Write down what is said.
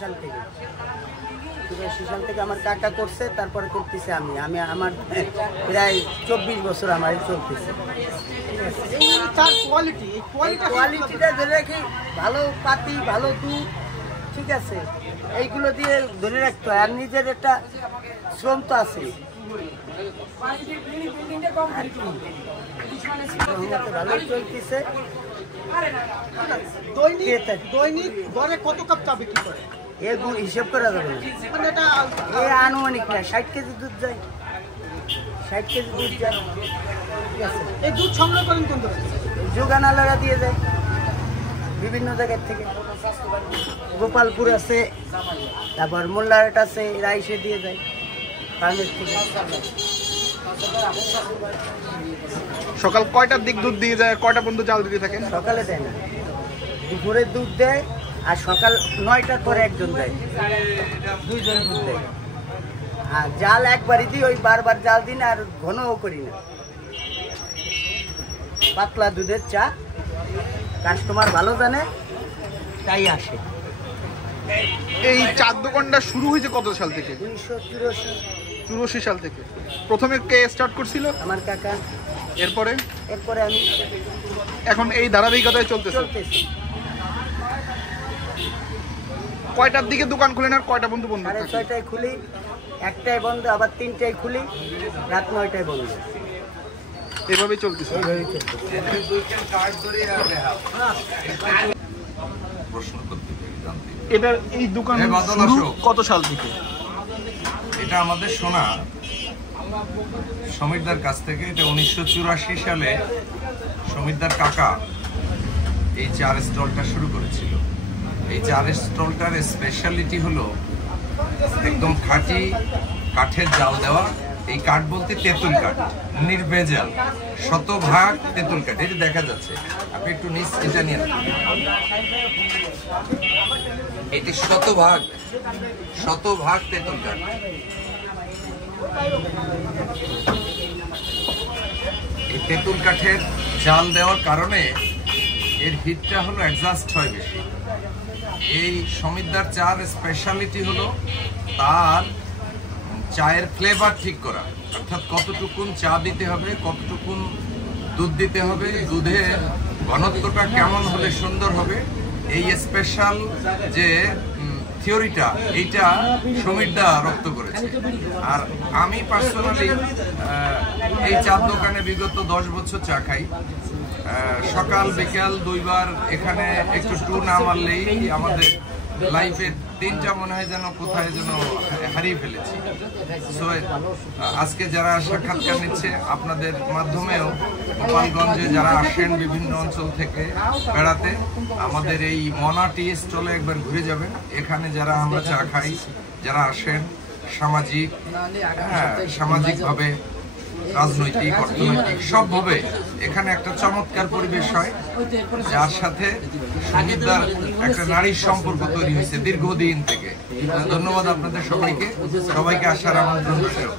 সাল থেকে 84 সাল থেকে আমার কাকা করছে, তারপরে করতেছে আমি আমার প্রায় 24 বছর আমার চলতেছে। কোয়ালিটিটা ধরে রাখি, ভালো পাতি, ভালো দুধ, ঠিক আছে, এইগুলো দিয়ে ধরে রাখতে হয়। আর নিজের একটা শ্রম তো আছে। ভালো চলতেছে। দৈনিক গড়ে কত কাপ চা বিক্রি করে? এগুলো হিসেব করা যাবে না, আনুমানিক না। 60 কেজি দুধ যায়, 60 কেজি দুধ যায়। ঠিক আছে, এই দুধ সংগ্রহ করেন কোন থেকে? যোগানালারা দিয়ে যায় বিভিন্ন জায়গার থেকে। গোপালপুর আছে, তারপর মোল্লারহাট আছে, এরা এসে দিয়ে যায় ফার্মের থেকে। সকাল কয়টার দিক দুধ দিয়ে যায়, কয়টা পর্যন্ত জাল দিতে থাকে? সকালে দেয় না, দুপুরে দুধ দেয়, আর সকাল 9টার পরে একজন দেয়, 2জন দুধ দেয়। আর জাল একবারই দিই, ওই বারবার জাল দিই না, আর ঘনও করি না। পাতলা দুধের চা, কাস্টমার ভালো জানে, তাই আসে। এই চার দোকানটা শুরু হয়েছে কত সাল থেকে? 1984 সাল থেকে। প্রথমে কে স্টার্ট করছিল? আমার কাকা। এরপরে আমি। এখন এই ধারাবাহিকতায় চলতেছে। কয়টার দিকে দোকান খুলেন আর কয়টা বন্ধ? 6:30টায় খুলি, 1টায় বন্ধ, আবার 3টায় খুলি, রাত 9টায় বন্ধ। এইভাবেই চলতেছে। এটার এই দোকান কত সাল থেকে? এটা আমাদের শোনা সমীরদার কাছ থেকে। এটা 1984 সালে সমীরদার কাকা এই চার স্টলটা শুরু করেছিল। এই চার স্টলটার স্পেশালিটি হলো একদম খাঁটি কাঠের জাল দেওয়া। এই কাঠ বলতে তেঁতুল কাঠ, নির্ভেজাল, 100% তেঁতুল কাঠ। এটা দেখা যাচ্ছে, আপনি একটু নিচ এটা নিয়ে নেন। এটি 100% তেঁতুল কাঠ। এই তেঁতুল কাঠের জাল দেওয়ার কারণে এর হিটটা হলো অ্যাডজাস্ট হয় বেশি। এই সমীরদার চার স্পেশালিটি হলো তার চায়ের ফ্লেভার ঠিক করা, অর্থাৎ কতটুকুন চা দিতে হবে, কতটুকুন দুধ দিতে হবে, দুধের ঘনত্বটা কেমন হলে সুন্দর হবে। এই স্পেশাল যে থিওরিটা, এইটা সমীরদা রপ্ত করেছে। আর আমি পার্সোনালি এই চার দোকানে বিগত 10 বছর চা খাই। সকাল বিকাল 2 বার এখানে একটু টু না মারলেই আমাদের লাইফে 3টা মনে হয় যেন কোথায় যেন হারিয়ে ফেলেছি। সো আজকে যারা সাক্ষাৎকার নিচ্ছে, আপনাদের মাধ্যমেও গোপালগঞ্জে যারা আসেন বিভিন্ন অঞ্চল থেকে বেড়াতে, আমাদের এই মনা টি স্টলে একবার ঘুরে যাবেন। এখানে যারা আমরা চা খাই, যারা আসেন, সামাজিকভাবে, রাজনৈতিক, অর্থনৈতিক সবভাবে এখানে একটা চমৎকার পরিবেশ হয়, যার সাথে সমীরদার একটা নারীর সম্পর্ক তৈরি হয়েছে দীর্ঘদিন থেকে। ধন্যবাদ আপনাদের সবাইকে আসার আমন্ত্রণ রইল।